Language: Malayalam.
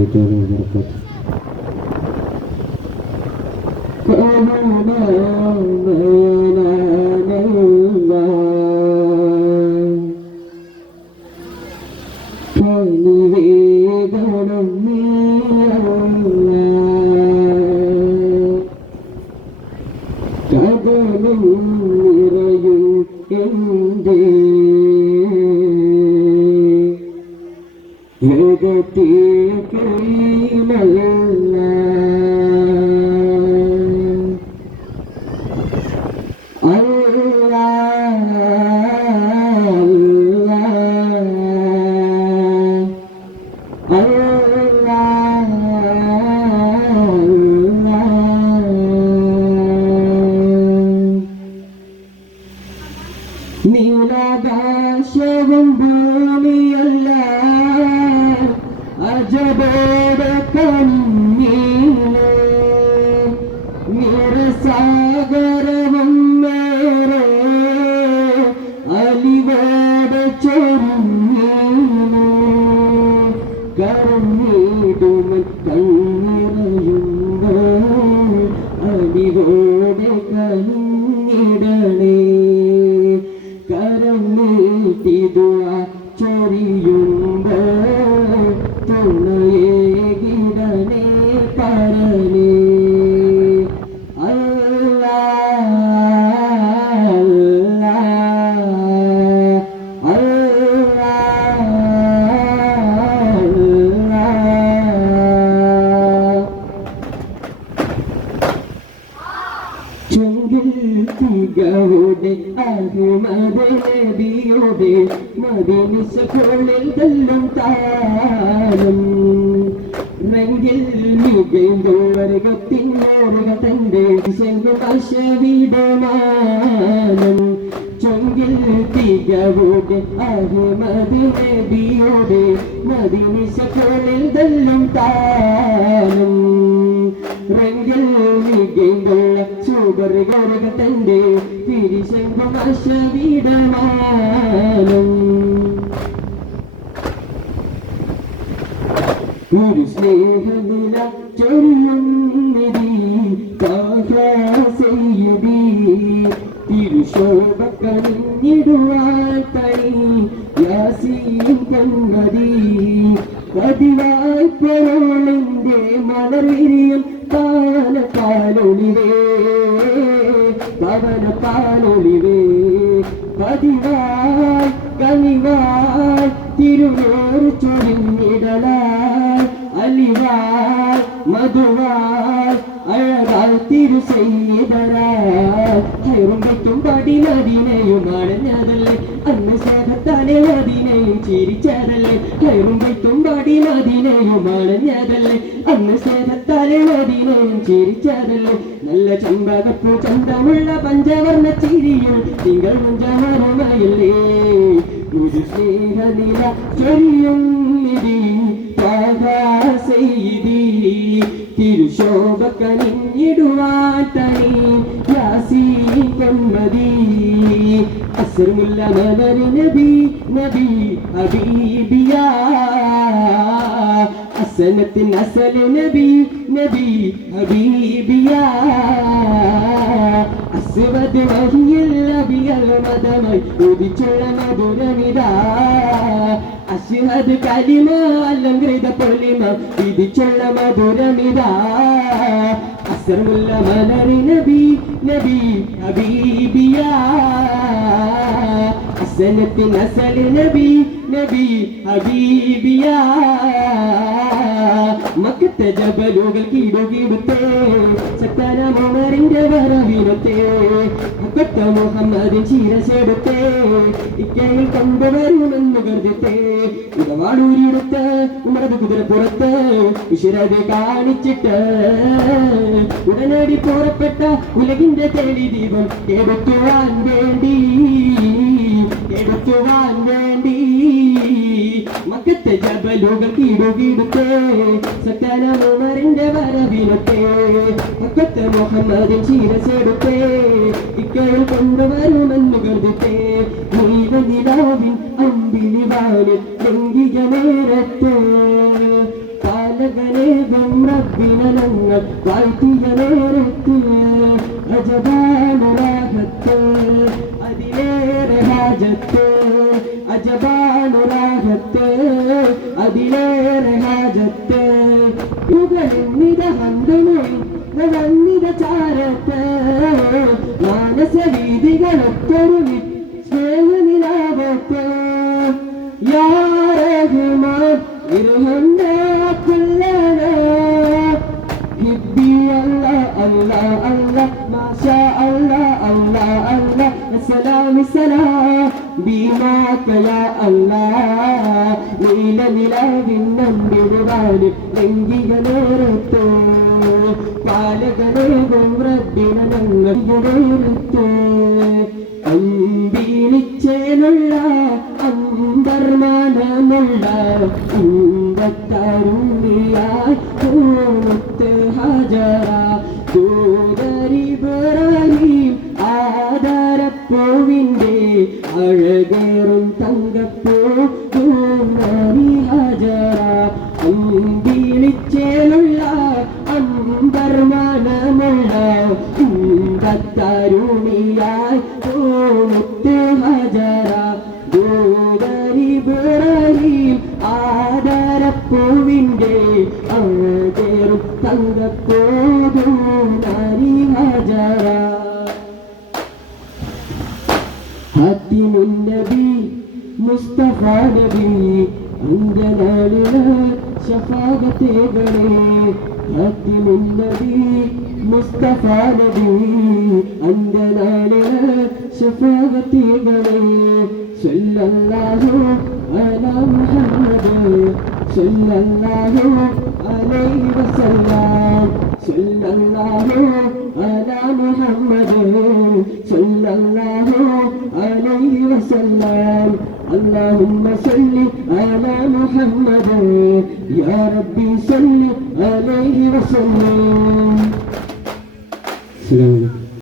Oh, no, no, no. يهديك إلى الله الله الله নীলাকাশ এবং ভূমি عجبا بكني ചെങ്കിൽ തികവുടെ അഹുമത് നബിയുടെ മദിനിസകളിൽ തല്ലും താരം റെങ്കിൽ മികൈന്തോർഗത്തിനോർഗ തന്റെ ശങ്കുപശവിടമാനം ചൊങ്കിൽ തികവുടെ അഹുമത് നബിയുടെ മദിനിസകളിൽ തല്ലും താരം റെങ്കിൽ മികൈന്തുള്ള സൂപർ ഗോരകത്തന്റെ തിരിശങ്കുമശവിടമാനം ഒരു സ്നേഹനില ചൊല്ലുന്നിതി കാഹസയ്യതി തിരുശോഭ തൈ യാസീൻ കന്മതി പതിവായി പൊരുളിന്റെ മലർവിരിയും പാല പാലൊളിവേ പവന പാലൊളിവേ പതിവായി കനിവായി തിരുനൂറ് ചൊരിഞ്ഞിടലായി. അലിവായി മധുവായി അഴകാൽ തിരു ചെയ്തരാറുമ്പയ്ക്കും പടി നദിനെയും അടഞ്ഞതല്ലേ അന്ന് സ്നേഹത്താലെ നദിനെയും ചിരിച്ചതല്ലേ. കയറുമ്പയ്ക്കും പടി നദിനെയും അടഞ്ഞതല്ലേ അന്ന് സ്നേഹത്താലെ മദിനെയും ചിരിച്ചതല്ലേ നല്ല ചമ്പകപ്പൂ ചന്തമുള്ള പഞ്ചവർണ ചിരിയും തിങ്കൾ മഞ്ചാരമയില്ലേ ഒരു സ്നേഹനില ചൊരിയും നിധി ചെയ്തി തിരുശോഭ കനിഞ്ഞിടുവാൻ തനി യാസീൻ പൊന്മതി അസർമുല്ല നബി നബി നബി ഹബീബിയ അസനത്തിൻ نبي നബി നബി ഹബീബിയ. അസ്വദ് വഹിയിൽ നബിയൽ മദമായി ഉദിച്ചുള്ള മധുരമിതാ അശ്വത് കലിമ അലങ്കൃത പൊലിമ വിധിച്ചുള്ള മധുരമിതാ അസർമുല്ല മലറി നബി നബി ഹബീബിയ. അസനത്തിൻ അസൽ നബി നബി ഹബീബിയ. മക്കത്തെ ജബലുകൾ കീടുകീടുത്തേ ശക്തന മോമറിന്റെ വരവിനത്തെ. മുക്കത്ത മുഹമ്മദിൻ ചീരസെടുത്തേ ഇക്കയിൽ കൊണ്ടുവരുമെന്ന് കരുതിത്തേ ഇടവാളൂരിടുത്ത് ഉമറത് കുതിരപ്പുറത്ത് വിശുരത് കാണിച്ചിട്ട്. ഉടനടി പുറപ്പെട്ട ഉലകിന്റെ തേലി ദീപം എടുക്കുവാൻ വേണ്ടി എടുക്കുവാൻ വേണ്ടി. മക്കത്തെ ജബലുകൾ കീടുകീടുത്തേ സത്താന ഉമറിന്റെ വരവിനത്തെ മക്കത്തെ മുഹമ്മദിൻ ചീരസെടുത്തേ ഇക്കയിൽ കൊണ്ടുവരുമെന്ന് കരുതിത്തേ നീലനിലാവിൻ അമ്പിളി വാനിൽ ലംഘിക നേരത്ത് കാല പാലകനേകം റബ്ബിനങ്ങൾ വാഴ്ത്തിയ നേരത്ത് അജബാനുരാഗത്ത് അതിലേറെ ഹാജത്ത് അജബാനുരാഹത്ത് അതിലേറെ ഹാജത്ത് യുഗനിത ഹന്തമായി വന്നിത ചാരത്ത് മാനസ വീതികളൊത്തൊരുമി സ്നേഹനിലാവത്ത്. യാ റഹ്മാൻ ഇർഹംനാ കുല്ലനാ ഹിബ്ബി അല്ലാ അല്ലാ അല്ലാ മാഷാ അല്ലാ അല്ലാ അല്ലാ സലാം സലാം ബീമാക യാ അല്ലാ നീല നിലാവിൻ നമ്പിടുവാനും ലംഘിക നേരത്തോ പാലകനേകും റബ്ബിന ഞങ്ങളിടേരത്തോ അമ്പിളിച്ചേനുള്ള അമ്പർമാനമുള്ള ഇമ്പത്തരുണിയായി പൂത്ത് ഹജറ ദൂതരിബ്രാഹിം ആദരപ്പൂവിന്റെ അഴകേറും തങ്കപ്പൂ സഹോദരിബ്രഹീം ആദരപ്പൂവിന്റെ അവതരും തങ്കപ്പോതും നരി ഹജറ ഹത്തിമുന്നബി മുസ്തഫ നബി അഞ്ചനാളിലെ ശഫാഗത്തേകളെ ഹത്തിമുന്നബി മുസ്തഫ നബി അഞ്ചനാളില് ഷഫാഗത്തേകളെ സല്ലല്ലാഹു അലാ മുഹമ്മദ് സല്ലല്ലാഹു അലൈഹി വസല്ലം സല്ലല്ലാഹു അലാ മുഹമ്മദ് സല്ലല്ലാഹു عليه وسلم اللهم صل على محمد يا ربي صل عليه وسلم Selamun